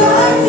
Life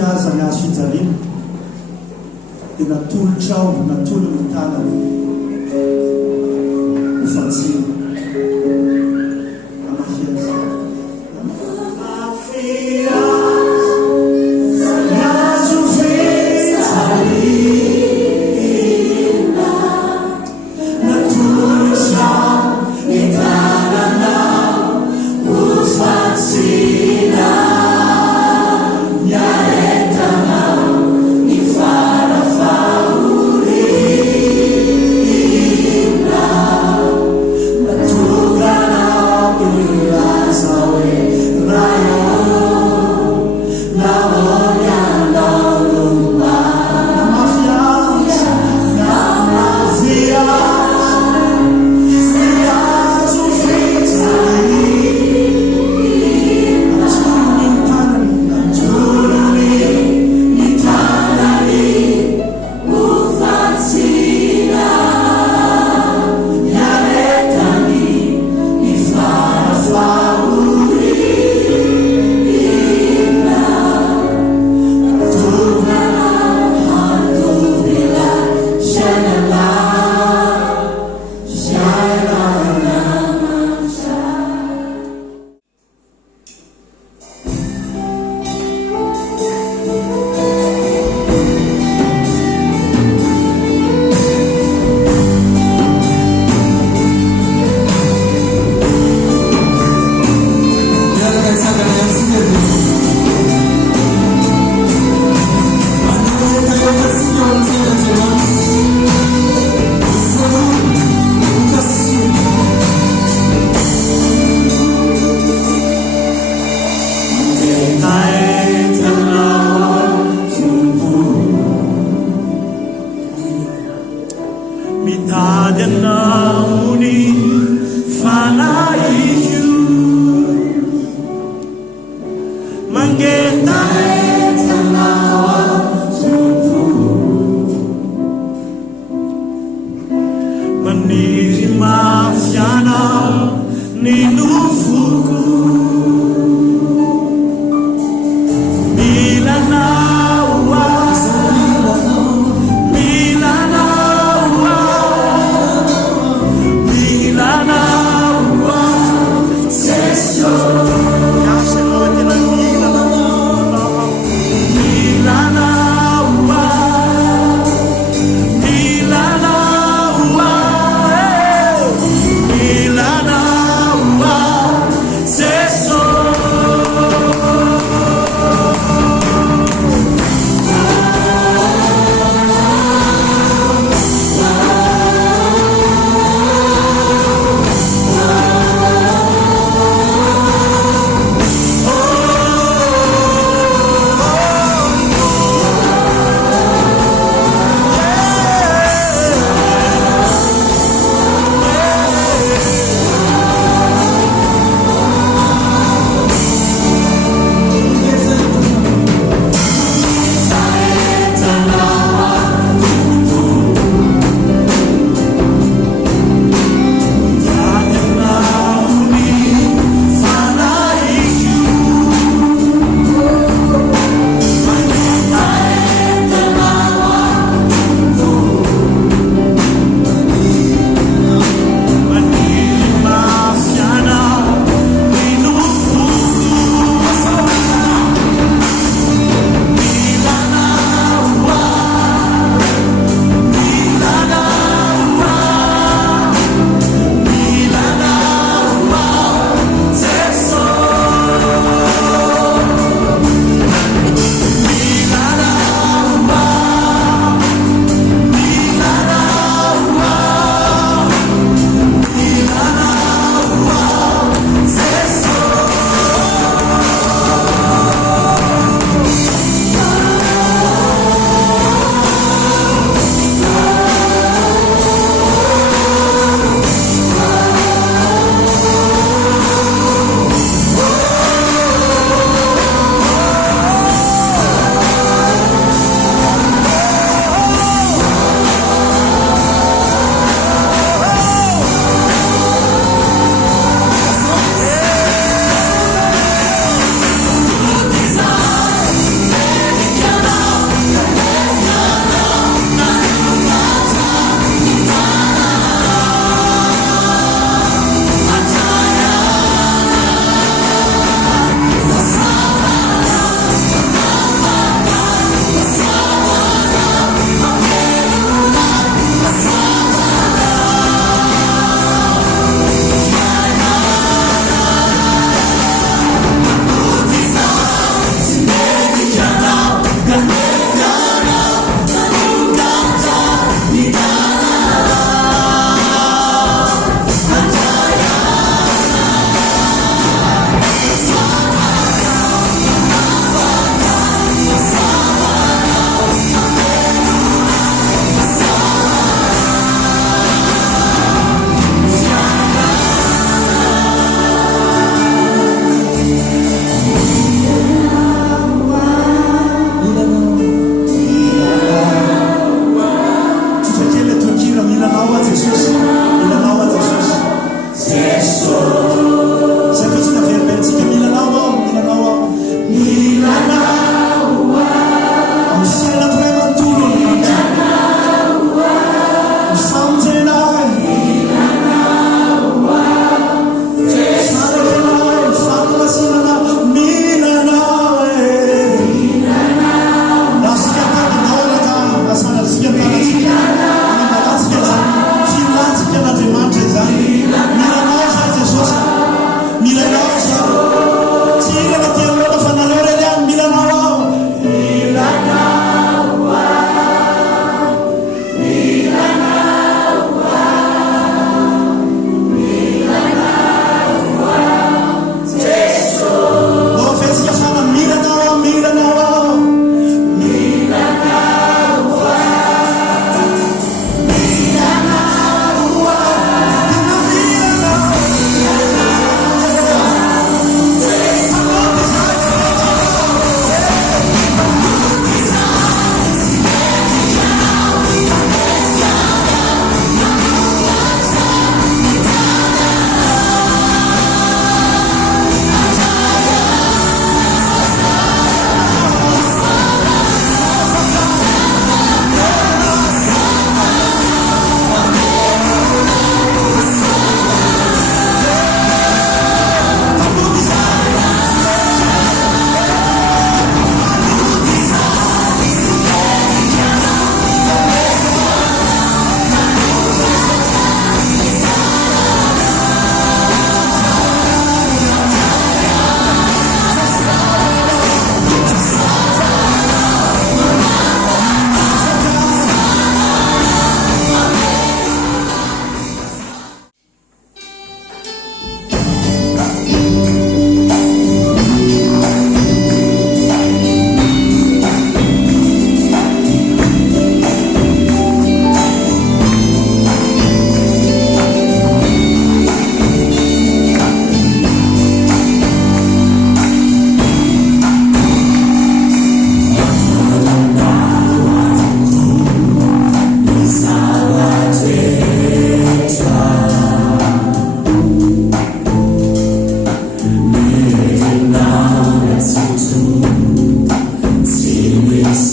fiaza ny azo fijalina dia natolotra ao, natolo ny tanany ho fatsina amafiaza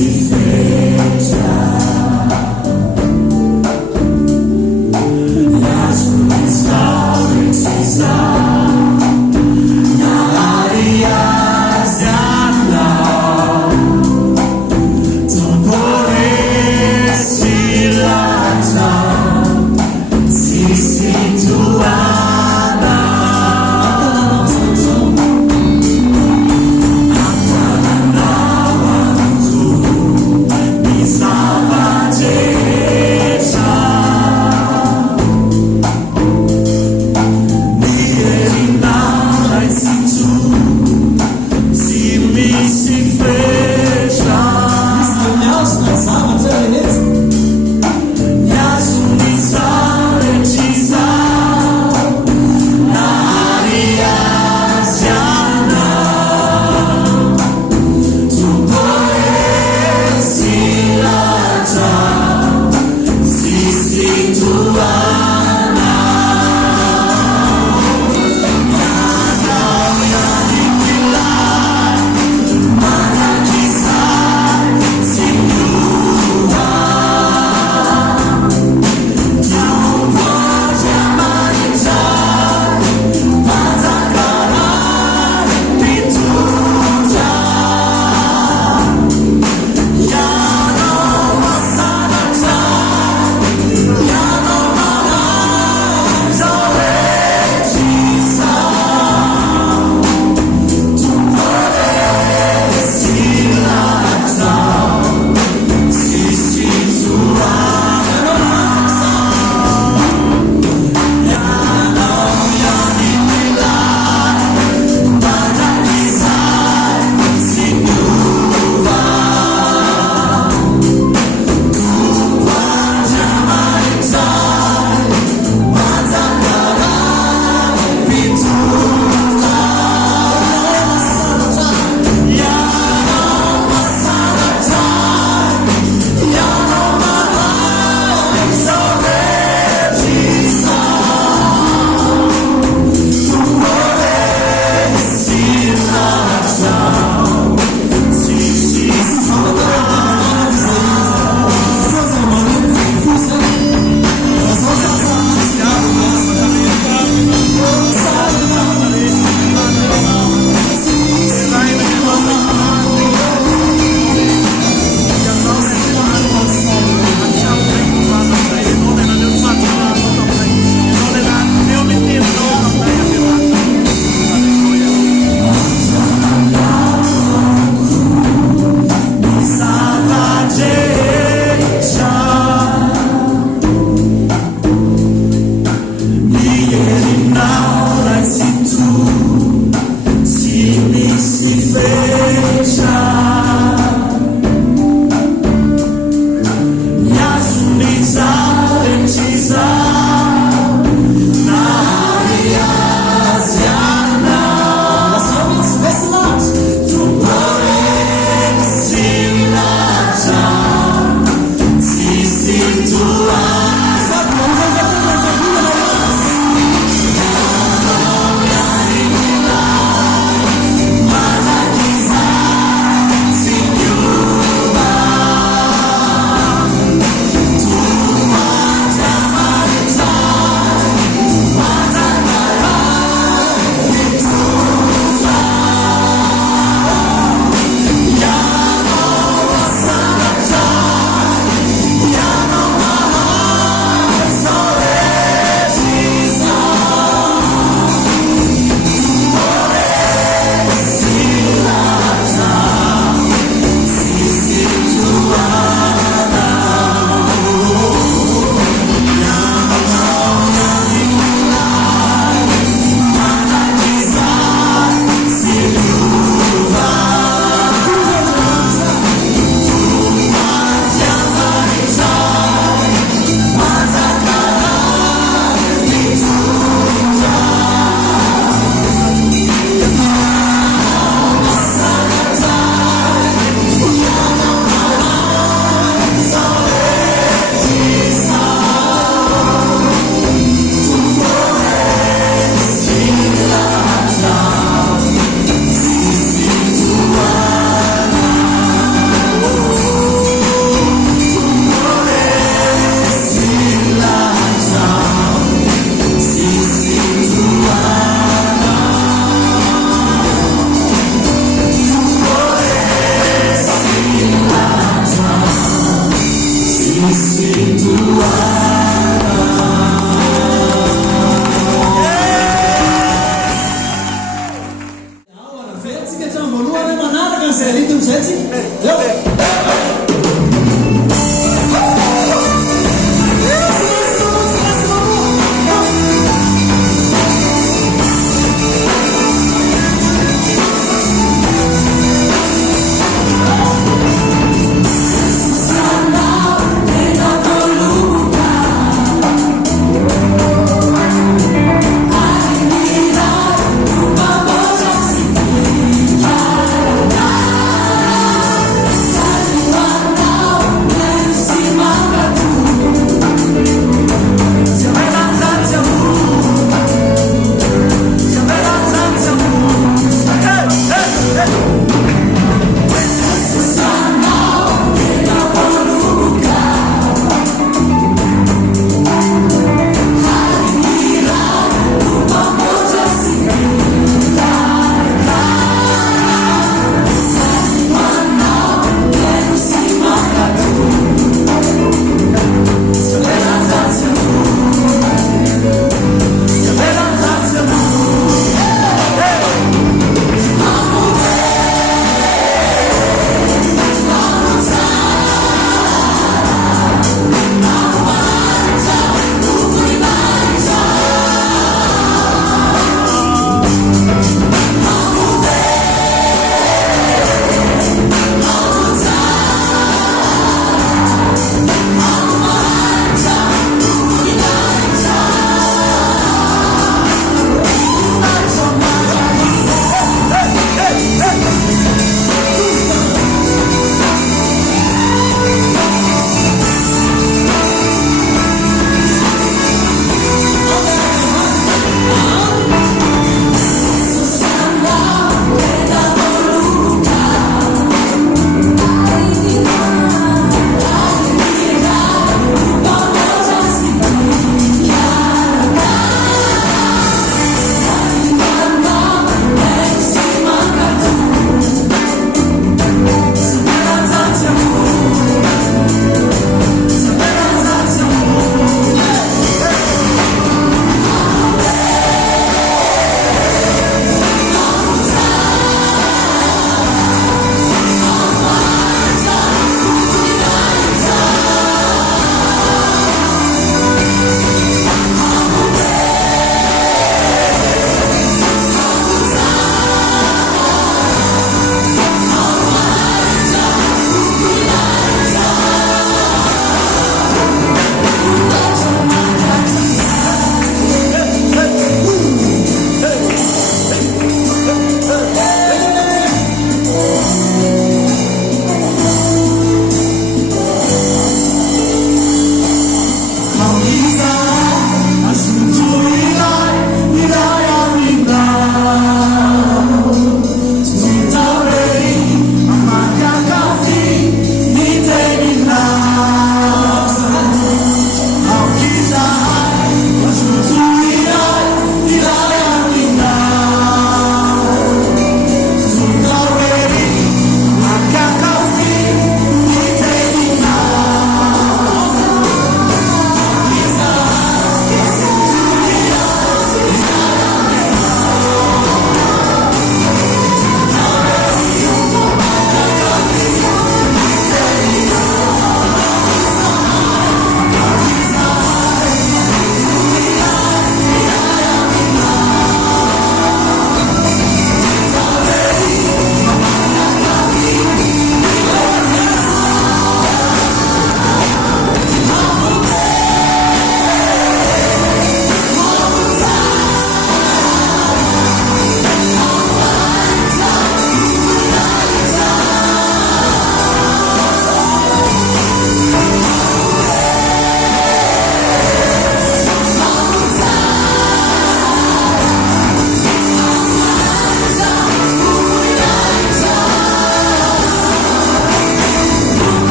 Situada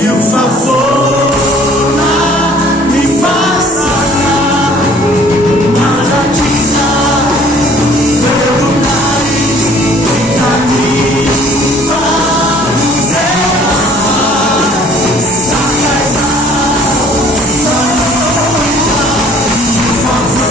E o favor me faça maratiza pelo nariz e caminho vamos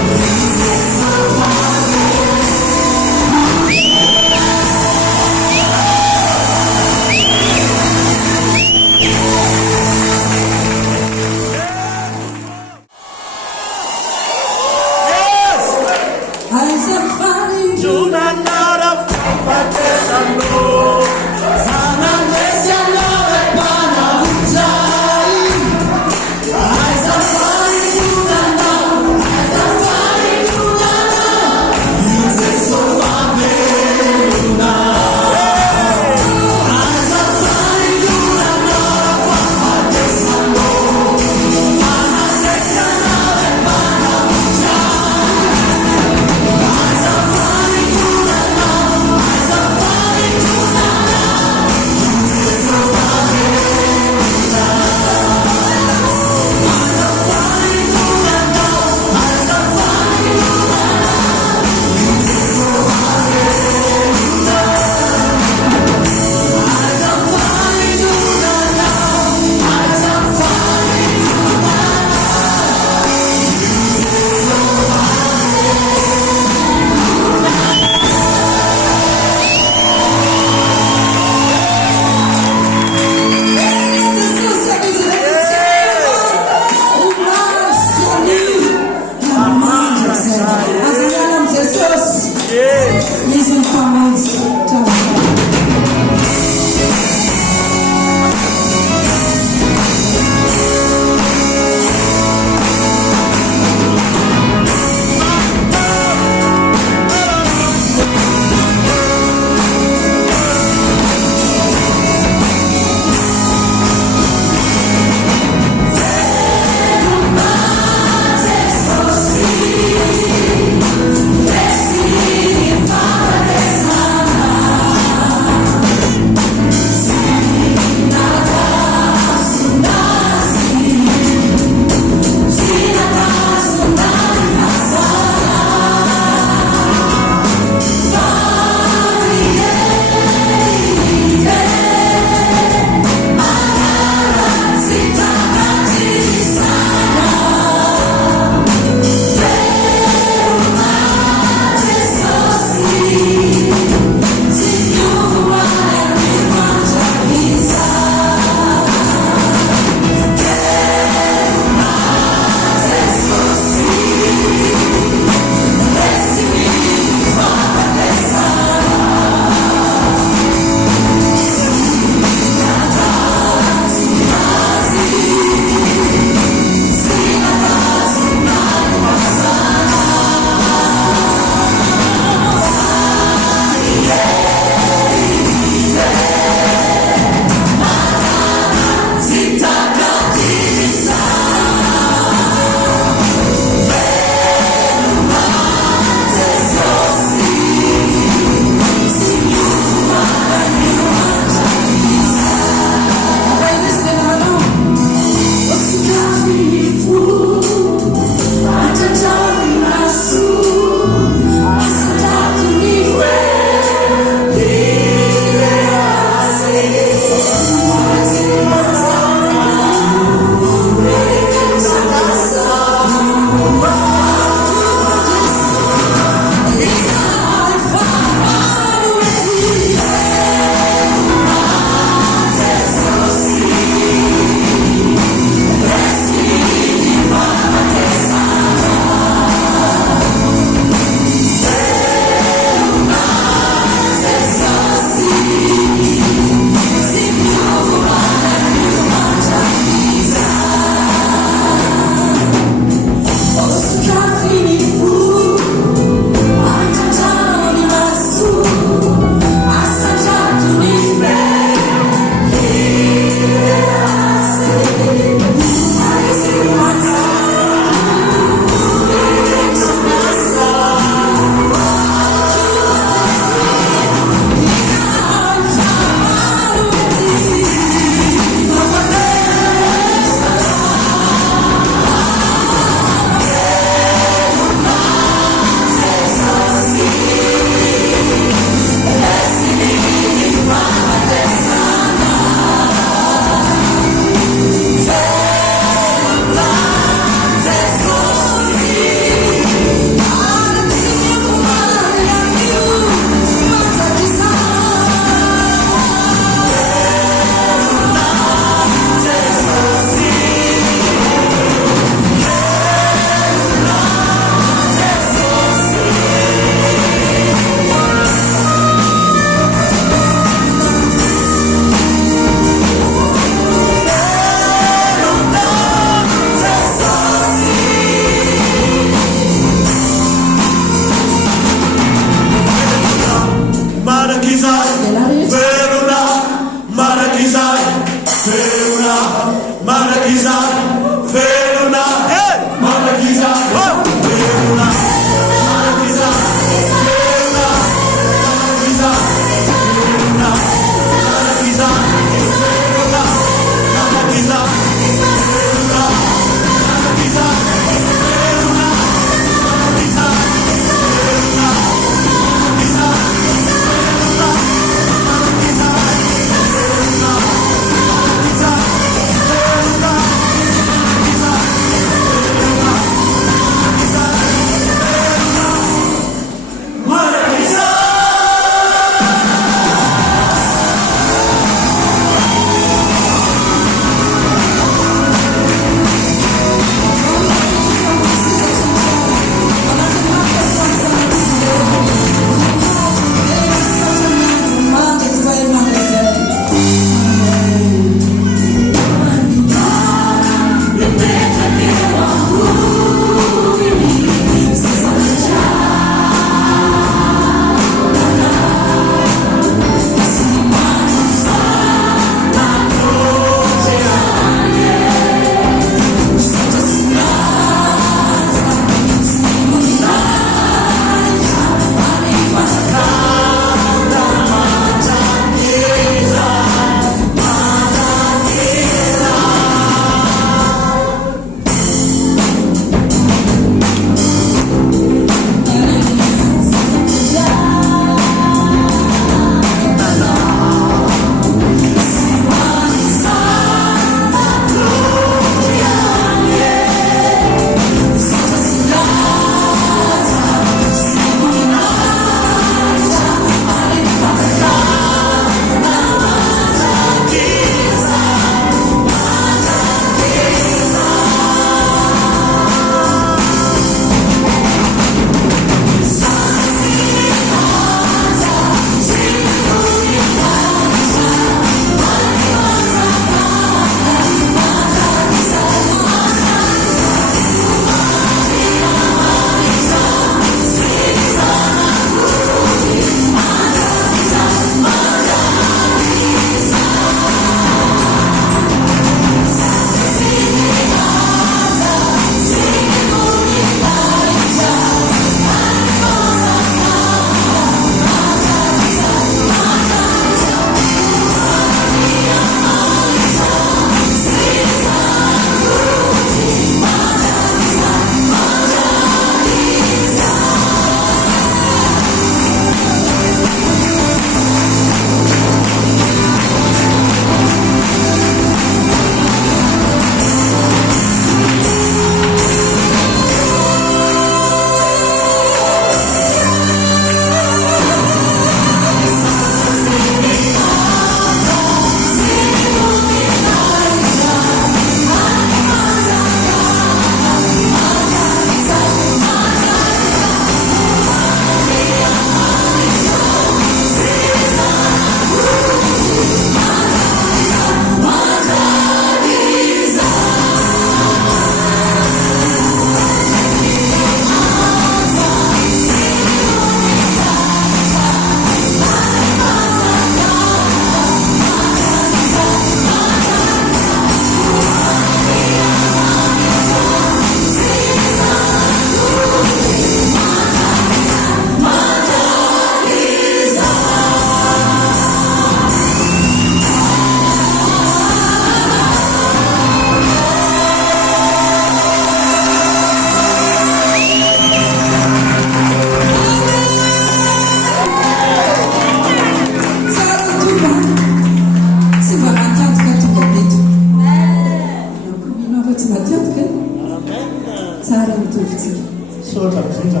sotra indrindra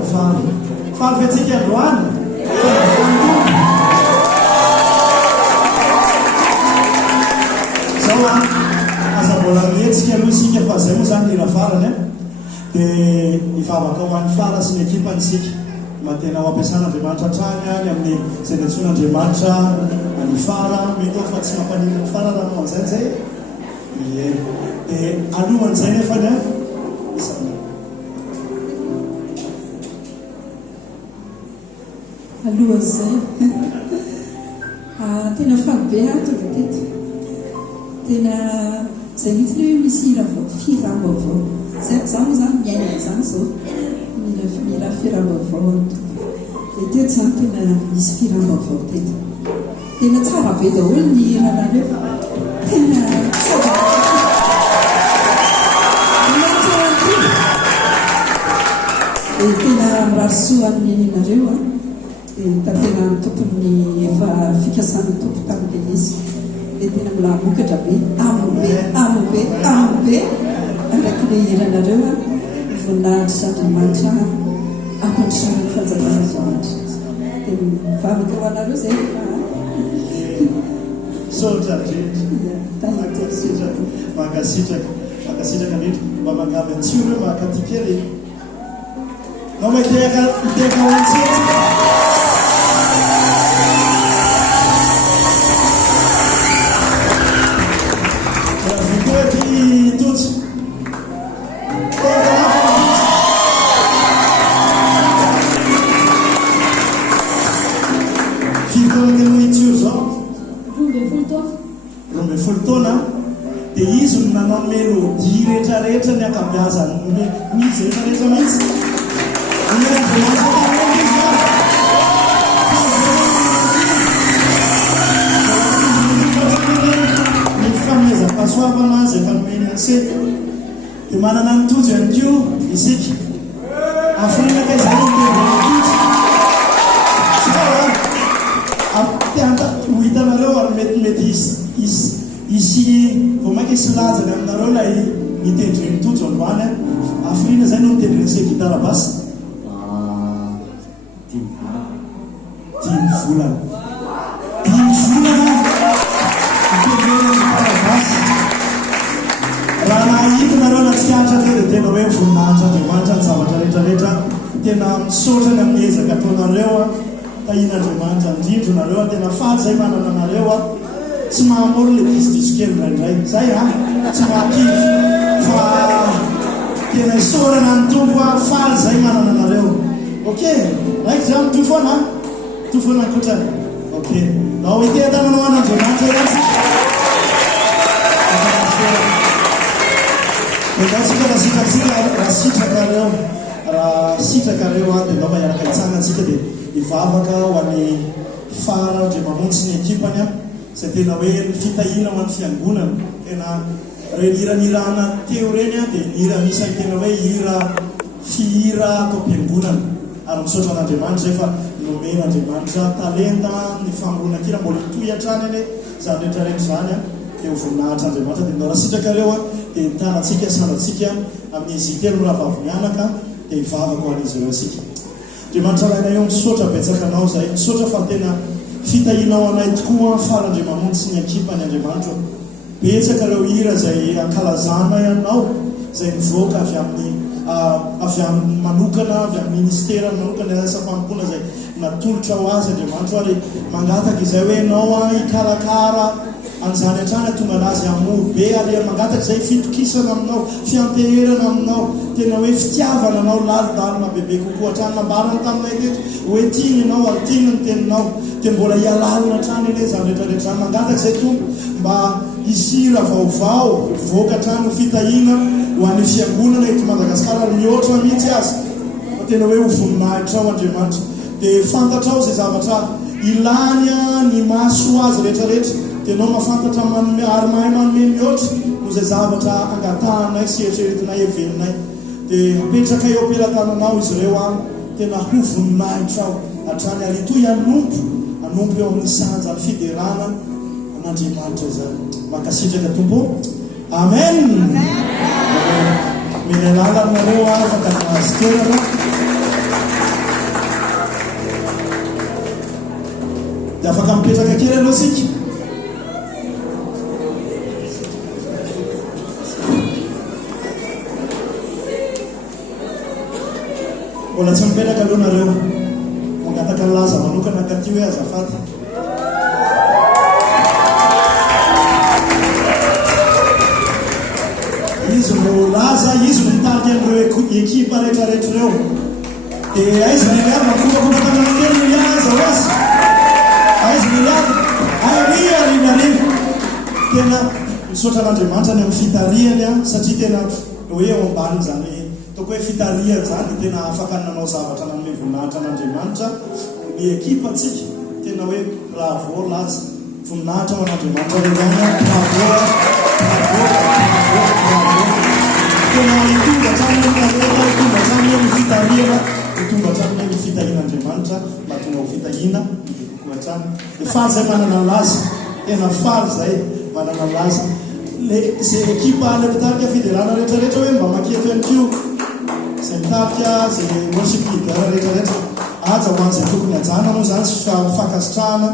faly fetsika androany zao a aza mbola mihetsika aloha isika fa zay moa zany lira farany dia ivavaka ho an'ny fara sy ny ekipany isika matena ho ampiasan'Andriamanitra hatrany any amin'ny izay natsoin'Andriamanitra any fara mety ao fa tsy mampanina ny fara raha manzay zay ie dia alohan'izay nefany alohan'izay tena falybe tonga teto tena zay mihitsy le hoe misy firam-baovao za moa zany miaina zany zao mila firam-baovao dia teto zany tena misy firam-baovao teto tena tsara be daholo ny ranareo tena tsara dia tena mirarosoa amin'ny nareo tena tokony efa fikasan'ny tompo tamin'ilay izy dia tena milamokatra be amobe araiky le hiranareo voninahitra Andriamanitra ampandrosan'ny fanjakan'Andriamanitra dia mivavaka ho anareo zay sotra makasitraka mety mba mangavy antsio reo mahakaty kely nao miteka hoantsetsy dia izy no nanao melodie rehetrarehetra ny akabeazany misy rehetrarehetra mihitsy ny fameza-pahasoavana zay fanomeny anse dia manana ny tojo ihany kio isika afrinaka izany ho hitanareo ary mety isy vao mainka isy lajany aminareo lay mitendry ny tojo androany afrina zay no mitendry se gitara basy 5 volana raha nahitinareo natsikaritra teo dia tena hoe voninahitra Andriamanitra ny zavatra rehetrarehetra tena misaotrany amin'ny ezaka ataonareo tahin'Andriamanitra indrindro nareo tena faly zay manana nareo tsy mahamory le disodisokely raindray zay tsy mahakivy fa tena isaorana ny tompo faly zay manana nareo ok raiky zay mitofona ankotrany ok nao itetananao an'Andriamanitra datsika raha sitrakareo dia nao mahiaraka itsanatsika dia ivavaka ho an'ny fara ndre mamontsy ny ekipany zay tena hoe fitahina ho an'ny fiangonana tena reny hiranirana teo reny dia hira misany tena hoe fihira atao mpiangonana ary misaotra an'Andriamanitra zay fa nomen'Andriamanitra talenta ny famorona-kira mbola toy hatrany ane zany rehetrarehetra zany dia ho voninahitra Andriamanitra dia ndao raha sitrakareo dia nitanatsika sanatsika amin'ny izy telo raha vavy mianaka dia hivavaka ho an'izy ireo asika Andriamanitra laina eo misaotra betsakanao zay misaotra fa tena fitahinao anay tokoa farandre mamontsy ny ekipany Andriamanitra betsaka reo hira zay ankalazana ianao zay nivoaka avy amin'ny manokana avy amin'ny ministera manokana asa fampona zay natolotra ho azy Andriamanitra ary mangataka izay hoe nao hikarakara an'izany hatrany tonga anazy amory be ary mangataka izay fitokisana aminao fianteherana aminao tena hoe fitiavana anao lalidalina bebe kokoa hatrany nambarana taminay teto hoe tiny ianao ary tiny ny teninao dia mbola hialalina hatrany ane zany rehetrarehetra zany mangataka izay tompo mba hisira vaovao voaka hatrany ho fitahina ho an'ny fiangonana eto Madagasikara ary mihoatra mihitsy azy fa tena hoe ho voninahitra ao Andriamanitra dia fantatra ao zay zavatra ilany ny maso azy rehetrarehetra dia anao mahafantatra ary mahay manome mihoatra no zay zavatra angatahanay sy eritreretinay eveninay dia apetraka eo am-pelatananao izy ireo tena ho voninahitra ao hatrany ary toy anompo eo amin'ny sanja ny fiderana an'Andriamanitra zany makasitraka tompo amen mena lala aminareo fa tanazy toerana dia afaka mipetraka kely aloha sika. Mbola tsy mipetraka aloha nareo, mangataka ny laza manokana ka ty hoe azafady. Izy no laza, izy no mitarika an'ireo ekipa rehetrarehetra ireo. Dia aiza ny miaro makovakovatanana kely no miaza ho azy. Aiza ny miaro, ariarivo. Tena misaotra an'Andriamanitra ny amin'ny fitariany satria tena hoe ao ambany zany toko hoe fitariany zany dia tena afaka nanao zavatra nanome voninahitra an'Andriamanitra ny ekipa antsika. Tena hoe bravo laza, voninahitra ao an'Andriamanitra reny bravo. Tena mitomba hatrany ny fitariana, mitomba hatrany ny fitahian'Andriamanitra mba tonga ho fitahina kokoa hatrany. Dia faly zay manana laza, tena faly zay manana laza. Zay ekipa le mitarika fidelana rehetrarehetra hoe mba maketo ihany koa zay mitarika zay worship leader rehetrarehetra aja ho an'izay tokony hajana moa zany sy fankasitrahana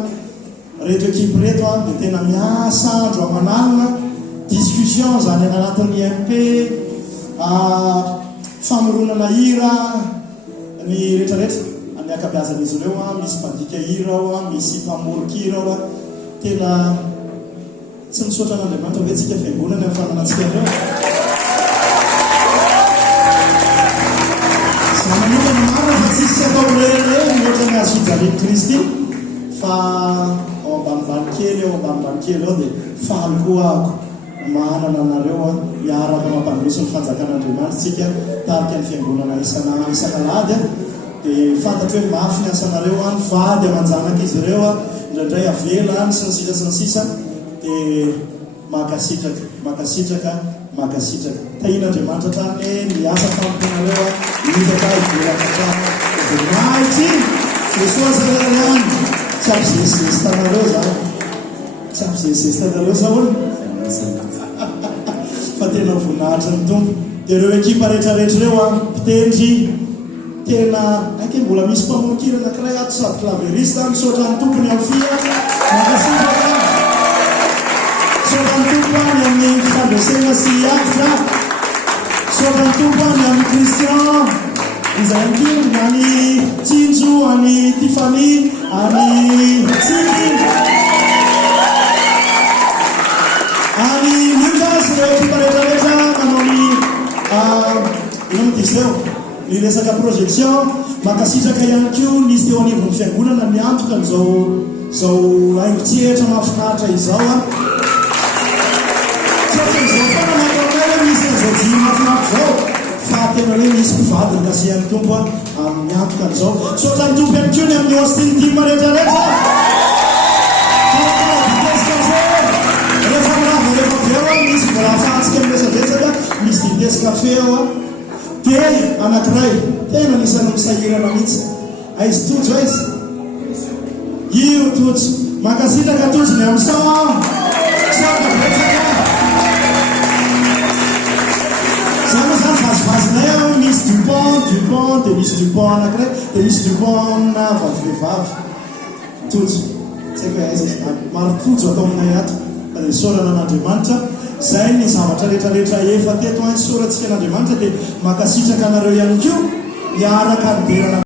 reto ekipa reto dia tena miasa andro amanalina, discussion zany anatin'ny MP, famoronana hira ny rehetrarehetra amin'ny akabeazan'izy ireo misy mpandika hira ao, misy mpamoroka ao. Tena tsy misaotra an'Andriamanitra hoe tsika fiangonana amin'ny fananantsika ireo. Za manokana marina fa tsisy tsy atao reny ohatra ny azo fijaneny Kristy fa ao ambanimbany kely ao dia faly koa ako manana anareo miaraka mampandroso ny fanjakan'Andriamanitra tsika tarika ny fiangonana isan'alady dia fantatro hoe mafy ny asanareo ny vady amanjanaka izy ireo indraindray avela sy ny sisa dia makasitraka tahin'Andriamanitra tany miasa tamponareo hitaka ivelaka trano voninahitsy Jesosy rerany tsy ampizesizesy tanareo zany, tsy ampizesizesy tanareo zahoana fa tena voninahitra ny tompo. Dia ireo ekipa rehetrarehetra ireo mpitendry tena aiky mbola misy mpamokira anankiray ato sady klaverista misaotra ny tompony amin'ny fia makasitraka misaotra ny tompo any amin'ny fandresena sy afitra, misaotra ny tompo any amin'ny Christian izay ankiny any Tsinjo, any Tiffany, any Tsiki, any Lucas, ireo ekipa rehetrarehetra manao ny ino midiseo ny resaka projection. Makasitraka ihany koa nisy teo anivon'ny fiangonana miantoka zao haingo-tsihatra mahafinaritra izao satria izao fana nataonay misy an'izao jia mahafinaritra zao fa tena hoe misy mpivady nikasihan'ny tompo miantoka an'izao. Misaotra ny tompo ihany koa ny amin'ny hosting team rehetrarehetra rehefa veo misy mbola ahafahantsika miresadresaka misy vitesse café ao dia anankiray tena nisany misahirana mihitsy aizy tojo aizy io tojo makasitraka tojo ny amin'ny sababetsaka zany zany vazivazinay misy Dupont dia misy Dupont anankiray dia misy Dupont na vavivavy tojo tsy haiko aizy maro tojo atao aminay ato dia sorana an'Andriamanitra. Zay ny zavatra rehetrarehetra efa teto soratsika an'Andriamanitra dia makasitraka anareo ihany koa miaraka miderana